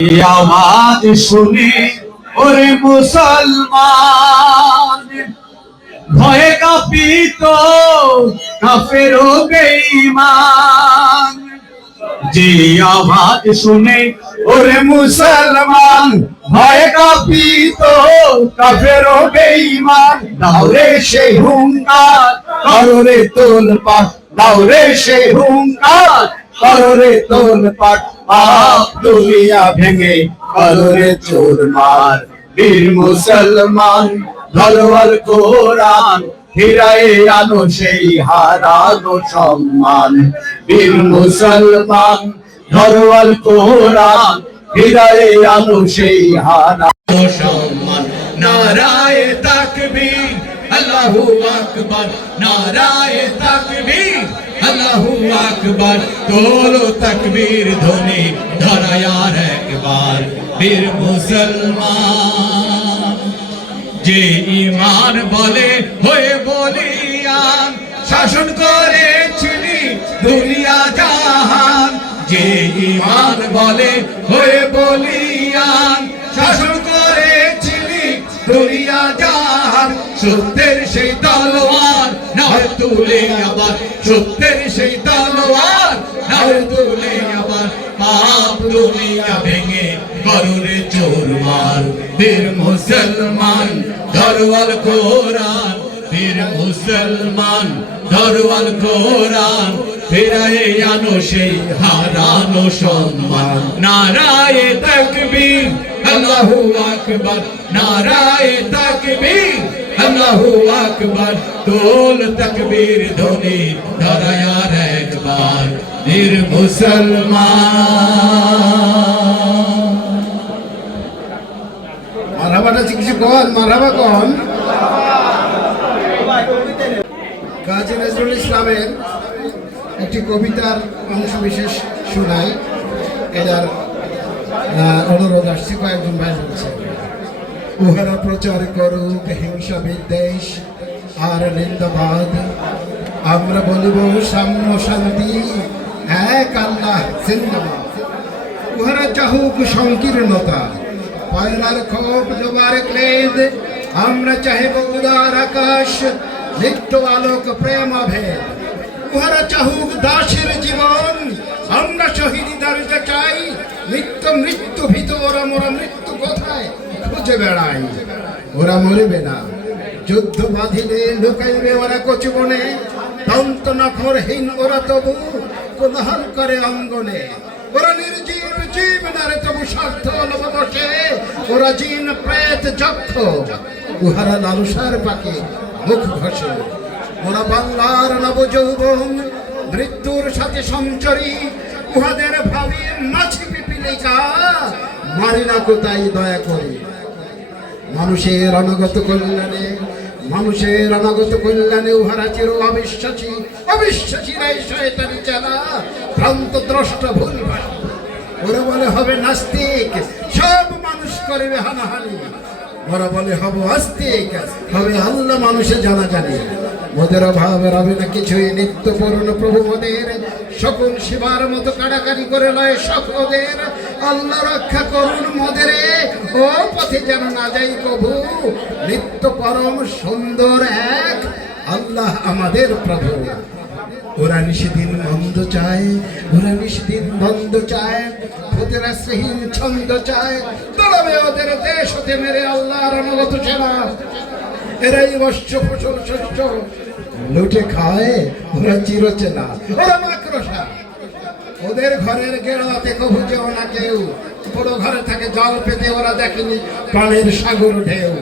আওয়াজ শুনে, ওরে মুসলমান। ভয়ে কাঁপিত, কাফের বেঈমান। যে আওয়াজ শুনে, ওরে মুসলমান, ভয়ে কাঁপিত, কাফের বেঈমান। দাওরে সেই হুঙ্কার কররে তোল পাক দাওরে সেই হুঙ্কার। কররে পাক পাপ দুনিয়া ভেঙে কররে চোর মার। বীর মুসলমান ধরওয়াল কোরআন, ফিরায়ে আনো সেই হারানো সম্মান। বীর মুসলমান ধরওয়াল কোরআন, ফিরায়ে আনো সেই হারানো সম্মান। নারায়ে তাকবীর আল্লাহু আকবার, নারায়ে তাকবীর, আল্লাহু আকবার তোলো তাকবীর ধ্বনি ধরায়ার একবার, বীর মুসলমান। যে ইমান বলে হয়ে বলিয়ান, শাসন করেছিলি দুনিয়া জাহান। যে ইমান বলে হয়ে বলিয়ান সত্যের সেই তলোয়ার নাও তুলে আবার। সত্যের সেই তলোয়ার নাও তুলে আবার। পাপ দুনিয়া ভেঙে করুরে চোর মার। বীর মুসলমান ধরওয়াল কোরআন বীর মুসলমান ধরওয়াল কোরআন ফেরায়ে আনো সেই হারানো সম্মান। নারায়ে তাকবীর, আল্লাহু আকবার। নারায়ে তাকবীর আল্লাহু আকবার তোল তাকবীর ধ্বনি ধরায়ার একবার, বীর মুসলমান। মারহাবাটা কিছু কন? মারহাবা কন? কাজী নজরুল ইসলামের একটি কবিতার অংশ বিশেষ শোনাই। এটার অনুরোধ আসছে, কয়েকজন ভাই বলছে। উহারা প্রচার করুক হিংসা বিদ্বেষ আর নিন্দাবাদ আমরা বলিব সাম্য শান্তি এক আল্লাহ জিন্দাবাদ উহারা চাহুক সংকীর্ণতা পয়লার ক্ষোভ জোবার ক্লেদ আমরা চাহিব উদার আকাশ নিত্য আলোক প্রেম ভেদ উহারা চাহুক দাসের খুঁজে বেড়াই ওরা মরিবে না। যুদ্ধ বাঁধিলে লুকাইবে ওরা কচুবনে দন্ত নখরহীন ওরা তবু কোলাহল করে অঙ্গনে। ওরা নির্জীব জীব নারে তবু স্বার্থ নববসে ওরা জিন, প্রেত, যক্ষ, উহারা লালসার পাখি, মুখ ঘষে। ওরা বাংলার নব যৌবন মৃত্যুর সাথে সঞ্চরী, উহাদের ভাবি মাছি পিপিলিকা মারি না কোথায় দয়া করি? মানুষের অনাগত কল্যাণে, মানুষের অনাগত কল্যাণে উহারা চির অবিশ্বাসী। অবিশ্বাসীরাই শয়তানি চালা, ভ্রান্ত দ্রষ্ট ভুল ওরা বলে, হবে নাস্তিক, সব মানুষ করবে হানাহানি। ওরা বলে, হব আস্তিক হবে আল্লাহ মানুষের জানা জানি মোদের অভাব রবে না কিছুই নিত্য পূর্ণ প্রভু মোদের সকল শিবার মতো কাড়াকাড়ি করে লয় সকদের আল্লাহ রক্ষা করুন মোদেরে ও পথে যেন না যাই কভু নিত্য পরম সুন্দর এক আল্লাহ আমাদের প্রভু। ওরা নিষেদিন বন্ধ চায়, ওরা নিষেদিন বন্ধ চায় ওদের শ্রীহীন ছন্দ চায়। দড়াবে ওদের দেশ হতে মেরে আল্লাহর অনুগত সেনা এরাই বস্য ফসল, শস্য লুটে খায়, ওরা চিরচেনা। ওরা মাকড়সা। ওদের ঘরের গেড়াতে কবু যেও না কেউ। পুরো ঘরে থাকে জল পেতে, ওরা দেখেনি প্রাণের সাগর ঢেউ।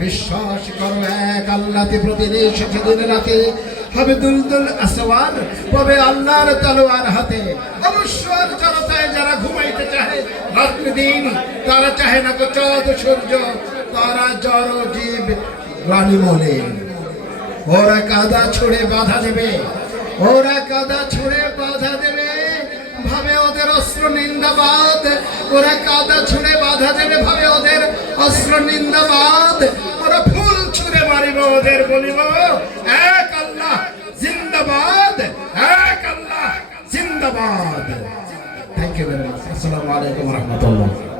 বিশ্বাস করো এক আল্লাহতে প্রতিদিন শেষে দিন রাতে হবে দুলদুল আসওয়ার পাবে আল্লাহর তলোয়ার হাতে। অবশ্যই জনতায় যারা ঘুমাইতে চাহে, রাত্রি দিন তারা চাহে না কো চন্দ্র সূর্য, তারা জড় জীব রানী মনে ওরা কাদা ছুড়ে বাধা দেবে। ওরা কাদা ছুড়ে বাধা দেবে। ভাবে ওদের অস্ত্র নিন্দাবাদ। ওরা কাদা ছুঁড়ে বাধা দেবে, ভাবে ওদের অস্ত্র নিন্দাবাদ। ওরা ফুল ছুঁড়ে মারিব ওদের বলিব, এক আল্লাহ, জিন্দাবাদ। এক আল্লাহ, জিন্দাবাদ। থ্যাংক ইউ ভেরি মাচ আসসালামু আলাইকুম রহমতুল্লাহ।